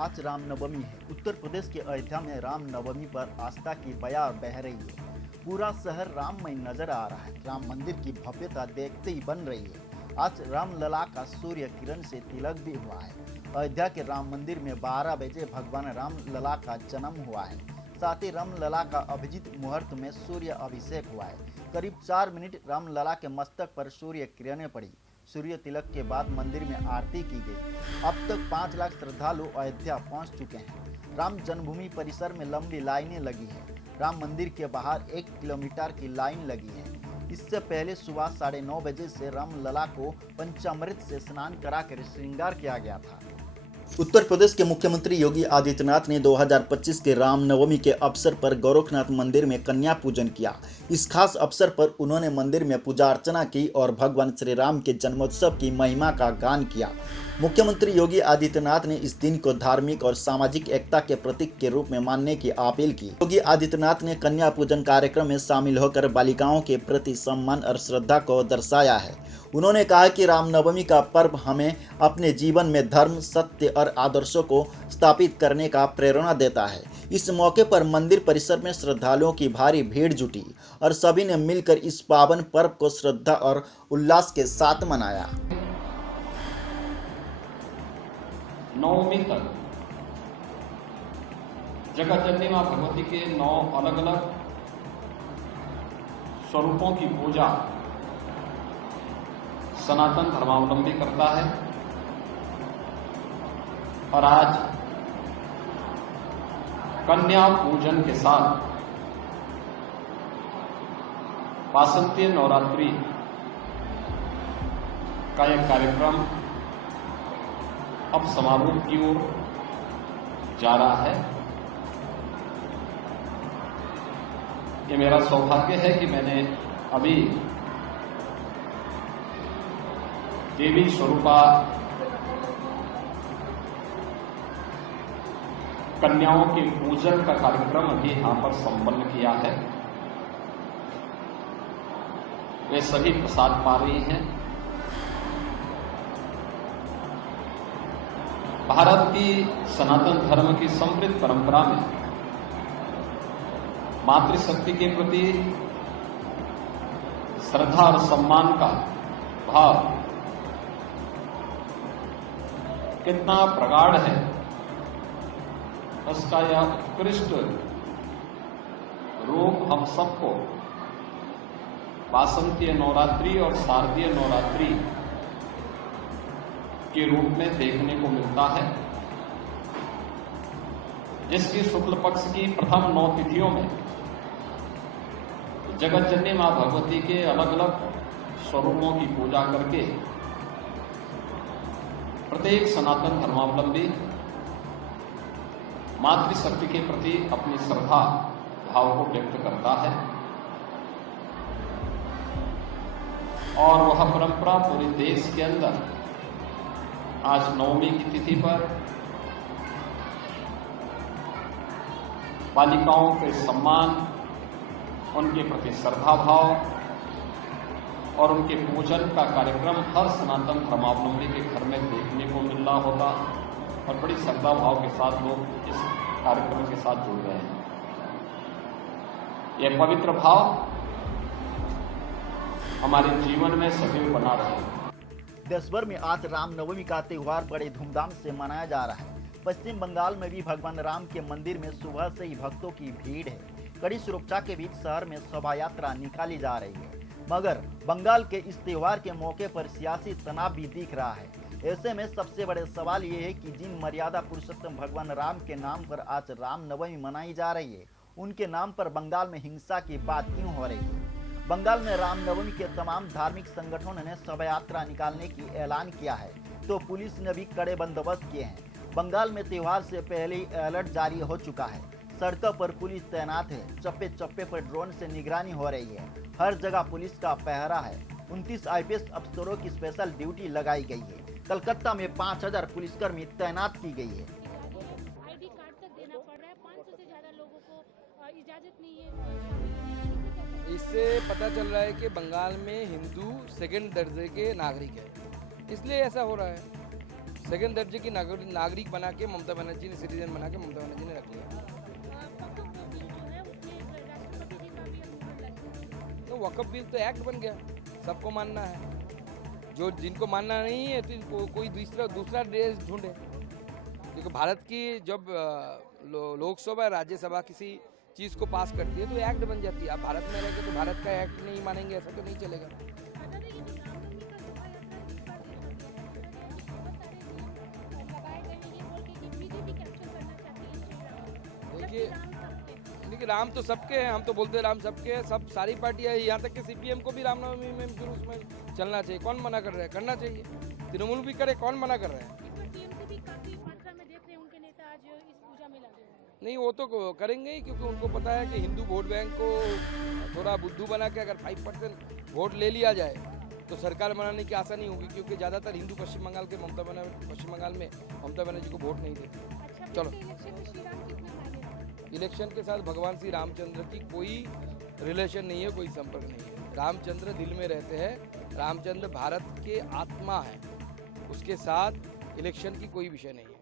आज रामनवमी है। उत्तर प्रदेश के अयोध्या में रामनवमी पर आस्था की बयार बह रही है। पूरा शहर राममय नजर आ रहा है। राम मंदिर की भव्यता देखते ही बन रही है। आज रामलला का सूर्य किरण से तिलक भी हुआ है। अयोध्या के राम मंदिर में 12 बजे भगवान रामलला का जन्म हुआ है। साथ ही रामलला का अभिजीत मुहूर्त में सूर्य अभिषेक हुआ है। करीब 4 मिनट रामलला के मस्तक पर सूर्य किरणें पड़ी। सूर्य तिलक के बाद मंदिर में आरती की गई। अब तक 5 लाख श्रद्धालु अयोध्या पहुंच चुके हैं। राम जन्मभूमि परिसर में लंबी लाइनें लगी हैं। राम मंदिर के बाहर 1 किलोमीटर की लाइन लगी है। इससे पहले सुबह 9:30 बजे से रामलला को पंचामृत से स्नान कराकर श्रृंगार किया गया था। उत्तर प्रदेश के मुख्यमंत्री योगी आदित्यनाथ ने 2025 के रामनवमी के अवसर पर गोरखनाथ मंदिर में कन्या पूजन किया। इस खास अवसर पर उन्होंने मंदिर में पूजा अर्चना की और भगवान श्री राम के जन्मोत्सव की महिमा का गान किया। मुख्यमंत्री योगी आदित्यनाथ ने इस दिन को धार्मिक और सामाजिक एकता के प्रतीक के रूप में मानने की अपील की। योगी आदित्यनाथ ने कन्या पूजन कार्यक्रम में शामिल होकर बालिकाओं के प्रति सम्मान और श्रद्धा को दर्शाया है। उन्होंने कहा कि रामनवमी का पर्व हमें अपने जीवन में धर्म, सत्य और आदर्शों को स्थापित करने का प्रेरणा देता है। इस मौके पर मंदिर परिसर में श्रद्धालुओं की भारी भीड़ जुटी और सभी ने मिलकर इस पावन पर्व को श्रद्धा और उल्लास के साथ मनाया। नवमी तक जगत जननी मां भगवती के 9 अलग अलग स्वरूपों की पूजा सनातन धर्मावलंबी करता है और आज कन्या पूजन के साथ वासंतीय नवरात्रि का एक कार्यक्रम अब समारोह की ओर जा रहा है। ये मेरा सौभाग्य है कि मैंने अभी देवी स्वरूपा कन्याओं के पूजन का कार्यक्रम अभी यहां पर संपन्न किया है। वे सभी प्रसाद पा रही हैं। भारत की सनातन धर्म की समृद्ध परंपरा में मातृशक्ति के प्रति श्रद्धा और सम्मान का भाव कितना प्रगाढ़ है, उसका यह उत्कृष्ट रूप हम सबको वासंतीय नवरात्रि और शारदीय नवरात्रि के रूप में देखने को मिलता है, जिसकी शुक्ल पक्ष की प्रथम 9 तिथियों में जगत जननी मां भगवती के अलग अलग स्वरूपों की पूजा करके प्रत्येक सनातन धर्मावलंबी मातृशक्ति के प्रति अपनी श्रद्धा भाव को व्यक्त करता है और वह परंपरा पूरे देश के अंदर आज नवमी की तिथि पर बालिकाओं के सम्मान, उनके प्रति श्रद्धा भाव और उनके पूजन का कार्यक्रम हर सनातन धर्मावलंबी के घर में देखने को मिल रहा होगा और बड़ी श्रद्धा भाव के साथ लोग इस कार्यक्रम के साथ जुड़ रहे हैं। यह पवित्र भाव हमारे जीवन में सदैव बना रहे। देश भर में आज रामनवमी का त्योहार बड़े धूमधाम से मनाया जा रहा है। पश्चिम बंगाल में भी भगवान राम के मंदिर में सुबह से ही भक्तों की भीड़ है। कड़ी सुरक्षा के बीच शहर में शोभा यात्रा निकाली जा रही है। मगर बंगाल के इस त्योहार के मौके पर सियासी तनाव भी दिख रहा है। ऐसे में सबसे बड़े सवाल ये है कि जिन मर्यादा पुरुषोत्तम भगवान राम के नाम पर आज रामनवमी मनाई जा रही है, उनके नाम पर बंगाल में हिंसा की बात क्यों हो रही है? बंगाल में रामनवमी के तमाम धार्मिक संगठनों ने शोभा यात्रा निकालने की ऐलान किया है, तो पुलिस ने भी कड़े बंदोबस्त किए हैं। बंगाल में त्योहार से पहले ही अलर्ट जारी हो चुका है। सड़कों पर पुलिस तैनात है। चप्पे चप्पे पर ड्रोन से निगरानी हो रही है। हर जगह पुलिस का पहरा है। 29 IPS अफसरों की स्पेशल ड्यूटी लगाई गई है। कलकत्ता में 5000 पुलिसकर्मी तैनात की गई है। ID कार्ड तक देना पड़ रहा है। 500 से ज्यादा लोगों को इजाजत नहीं है। इससे पता चल रहा है कि बंगाल में हिंदू सेकंड दर्जे के नागरिक है, इसलिए ऐसा हो रहा है। सेकंड दर्जे की नागरिक बना के ममता बनर्जी ने, सिटीजन बना के ममता बनर्जी ने रख लिया। तो वक्फ बिल तो एक्ट बन गया, सबको मानना है। जो जिनको मानना नहीं है तो इनको कोई दूसरा देश ढूंढे, क्योंकि भारत की जब लोकसभा राज्यसभा किसी चीज़ को पास करती है तो एक्ट बन जाती है। आप भारत में रहेंगे तो भारत का एक्ट नहीं मानेंगे, ऐसा तो नहीं चलेगा। देखिए राम तो सबके हैं, हम तो बोलते हैं राम सबके हैं, सब सारी पार्टियां, यहाँ तक कि सीपीएम को भी रामनवमी में जुलूस में चलना चाहिए। कौन मना कर रहा है? करना चाहिए। तृणमूल भी करे, कौन मना कर रहा है? नहीं, वो तो करेंगे ही, क्योंकि उनको पता है कि हिंदू वोट बैंक को थोड़ा बुद्धू बना के अगर 5% वोट ले लिया जाए तो सरकार बनाने की आशा नहीं होगी, क्योंकि ज़्यादातर हिंदू पश्चिम बंगाल में ममता बनर्जी को वोट नहीं देते। चलो, इलेक्शन के साथ भगवान श्री रामचंद्र की कोई रिलेशन नहीं है, कोई संपर्क नहीं है। रामचंद्र दिल में रहते हैं, रामचंद्र भारत के आत्मा है, उसके साथ इलेक्शन की कोई विषय नहीं है।